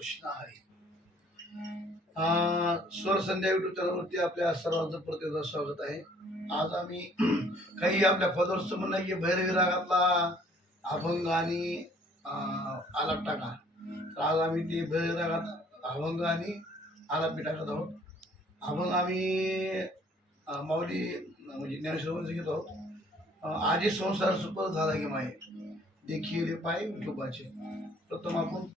कृष्ण हरी. स्वर संध्या युट्यूब चॅनलवरती आपल्या सर्वांचं प्रत्येक स्वागत आहे. आज आम्ही काही आपल्या फॉलोअर्सचं म्हणणं आहे की भैरवी रागातला अभंग आणि आलाप टाका. तर आज आम्ही ती भैरवी रागात अभंग आणि आलापी टाकत आहोत. अभंग आम्ही माऊली म्हणजे ज्ञानेश्वरांचं घेत आहोत. आजी संसार सुपर झाला की माये देखील पाय विठोबाचे. प्रथम आपण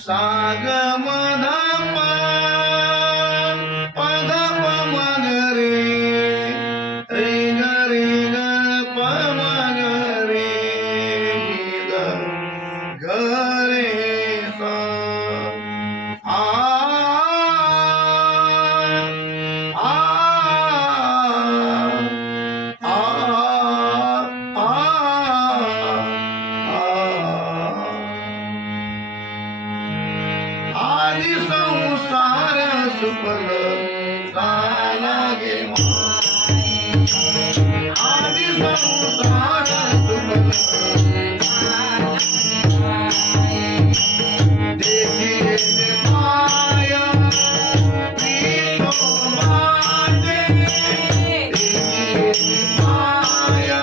साग मधा पद प मग रे रे ग रे ग प मग रे ग ग रे सा आ आ आदि संसार सुफल झाला गे आदि संसार सुफल देखील पाय विठोबाचे देखील पाय विठोबाचे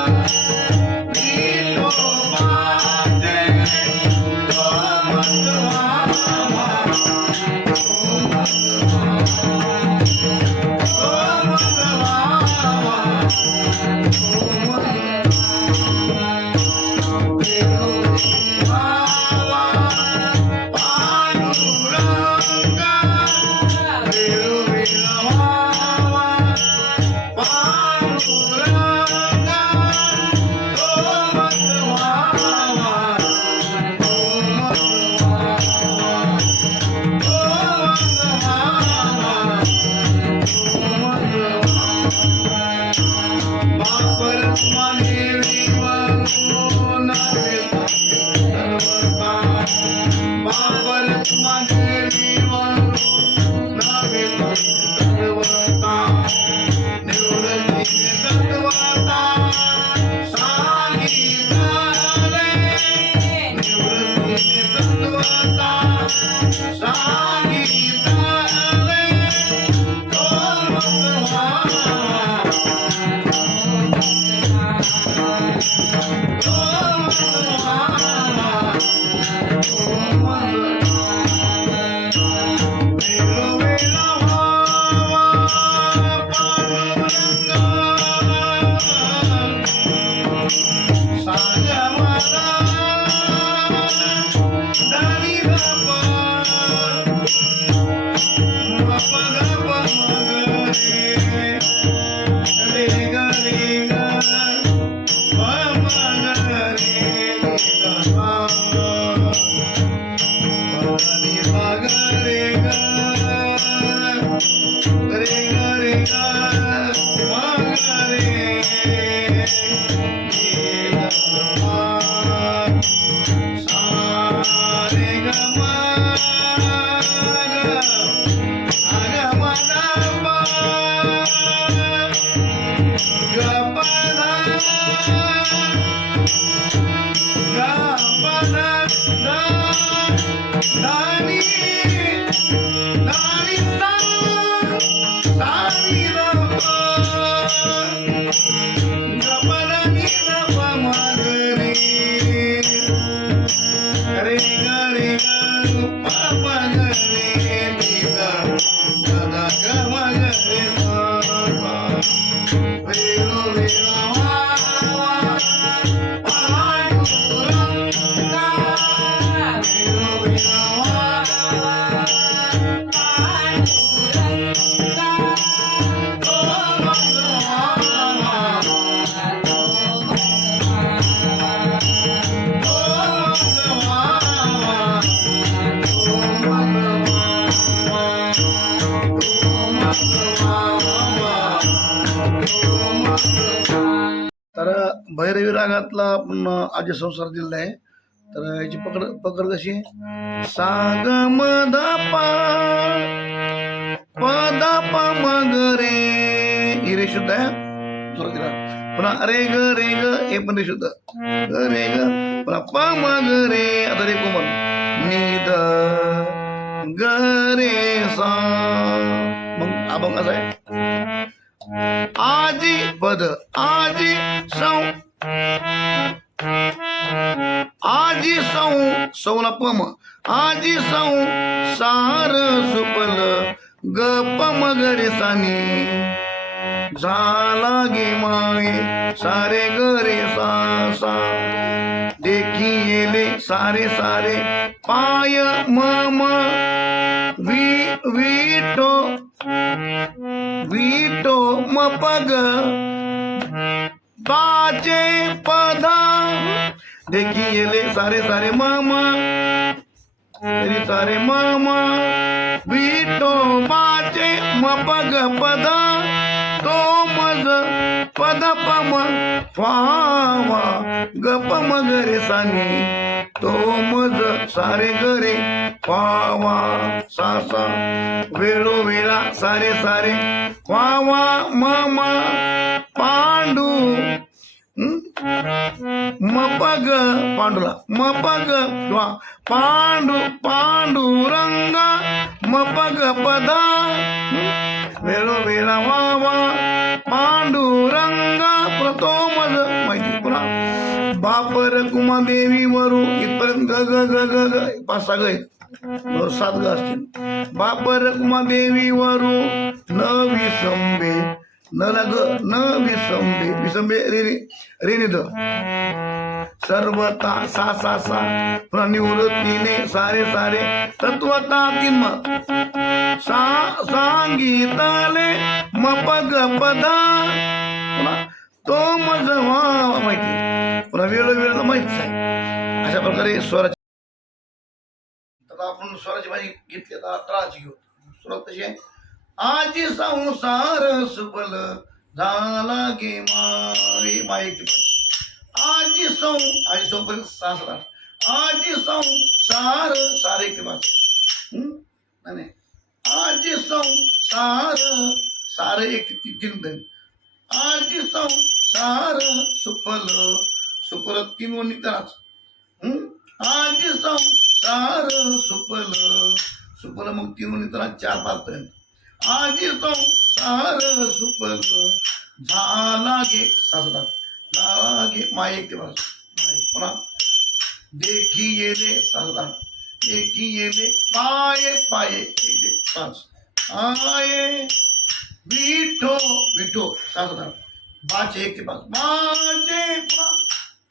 तर भैरवी रागातला आपण आजी संसार दिलेला आहे. तर याची पकड कशी साग मधा पदा प मग रे ही रे शुद्ध आहे. सुरुवातीला पुन्हा रे ग हे पण रे शुद्ध ग रे ग पुन्हा प मग रे आता रे कोमल निध ग रे सा. मग अभंग असा आहे. आजी पद आजी सौ आजी सौ सौला पम आजी सौ सार सुपल ग पम गरे सानी झाला गे माये सारे गरे सा सा देखी येले सारे सारे पाय मम विठो विठो मपग बाजे पदा देखी येले सारे सारे मामा तेरी सारे मामा विठो बाजे मपग पदा तो मज पद पम फावा गप मगरे सानी तो मज सारे गरे पावा सासा वेळो वेळा सारे सारे वावा मामा पांडू मपग पांडुला मपग पांडू पांडुरंगा मपग पदा वेळो वेळा वावा पांडुरंगा प्रतो मज माहिती पुन्हा बापर कुमा देवी वरू इथपर्यंत ग ग ग ग ग 5-6 ग आहेत 7 ग असतील. बापर कुमा देवी वरू न विसंबे न लग न विसंबे विसंबे रे रे निध सर्वता सा सा सा पुन्हा निवृत्तीने सारे सारे तत्वता तीन सा सांगितले मपग पदा पुन्हा तो मज माहिती पुन्हा वेळ वेळ माहितीच आहे. अशा प्रकारे स्वराची आता आपण स्वराची भाजी घेतली आता त्राची घेऊ. सुरुवात कशी आहे. आजी संसार सुबल झाला गे माई माहिती आजी सौ आजी सौ पर्यंत सासरा आजी संसार सारे के बाद नाही आजी संसार सारे एक तीन दिन आजी संसार सुफल सुफल 3 वणी कराच आजी संसार सुफल सुफल मग 3 वणी करा 4-5 पर्यंत आजी संसार सुफल झाला गे सासरा झाला गे माये के पास माये पुन्हा देखी येले सासरा देखी येले पाये पाये 1-5 आये विठो विठो सासरा बाचे 1-5 बाचे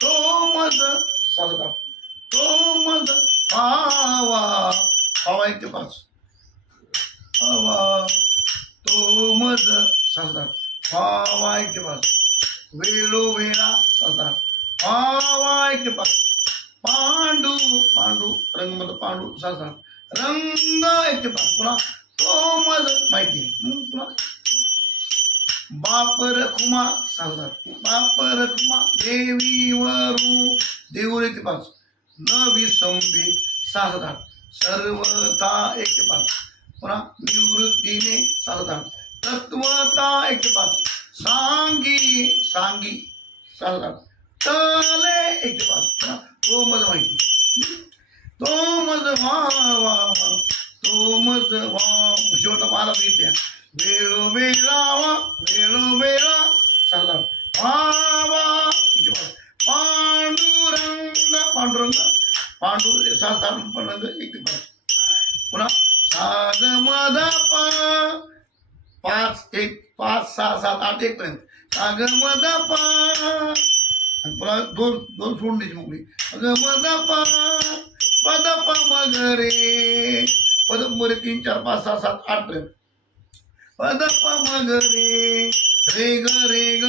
तो मज सासरा तो मज पावा पावा 1-5 पावा तो मज सासरा पावा 1-5 वेळो वेळा सासरा पावा 1-5 पांडू पांडू रंग मध पांडू सासरा रंग 1-5 पुन्हा तो मज माहिती आहे. पुन्हा बापर खुमा सासरा बापर खुमा देवी वरू देऊळ 1-5 न विसंबे सासरा सर्वता 1-5 पुन्हा निवृत्तीने सासरा तत्वता 1-5 सांगी सांगी सासरा तले 1-5 पुन्हा तो मज माहिती तो मज वावा तो मज वा शेवटला मला घेत्या वेळो वेळावा वेळो वेळा सासरा वावा 1-5 पांडुरंग पांडुरंग पांडू सासरा पांडुरंग 1-5 पुन्हा साग मध 5-1-5-6-7-8 1 पर्यंत साग मध आणि पुन्हा दोन सोडून द्यायची मोकळी ग मध पद प मगरे पद मरे 3-4-5-6-7-8 पर्यंत पद प मगरे रे ग रे ग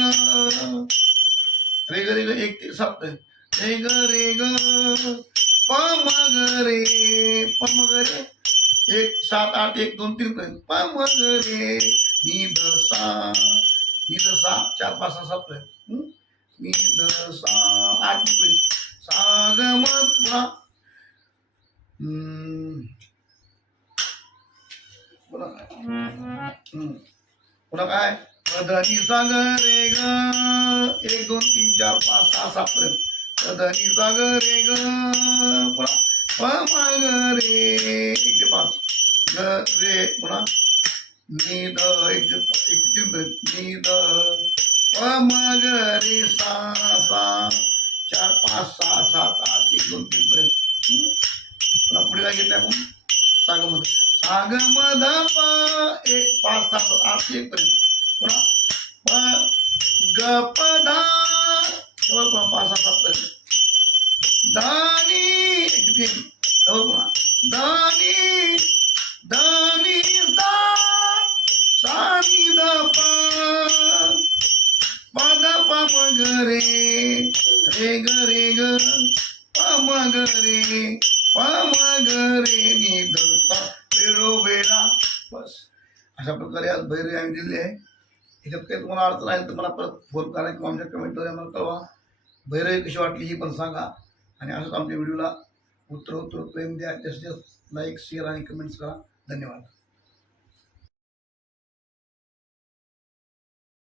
रे ग रे ग 1-7 पर्यंत रे ग रे ग प मगरे प मगरे 1-7-8-1-2-3 पर्यंत प मगरे निध सा 4-5-6-7 पर्यंत निध सा 8 पर्यंत सागमत पुन्हा काय पधनी सागरे ग 1-2-3-4-5-6-7 पर्यंत पधनी सागरे ग पुन्हा प म ग रे एक पाच ग रे पुन्हा नि द एक तीन पर्यंत नि द प म ग रे सा सा 4 5 6 7 8 1 2 3 पर्यंत पुन्हा पुढे काय घेतलं आपण सागमध्ये साग मध प एक 5 7 8 1 पर्यंत पुन्हा प ग प धा पुन्हा 5 6 7 पर्यंत दानी एक तीन पुन्हा दानी दानी सा सा नि द प प द प म ग रे रे ग प म ग रे प म ग रे नि द सा रे वेळा बस अशा प्रकारे आज भैरवी आम्ही दिली आहे. ह्याच्यात काही तुम्हाला अडचण आहे तर मला परत फोन करा किंवा आमच्या कमेंटमध्ये आम्हाला कळवा. भैरवी कशी वाटली ही पण सांगा आणि असंच आमच्या व्हिडिओला उत्तर प्रेम द्या. जास्तीत जास्त लाईक शेअर आणि कमेंट्स करा. धन्यवाद.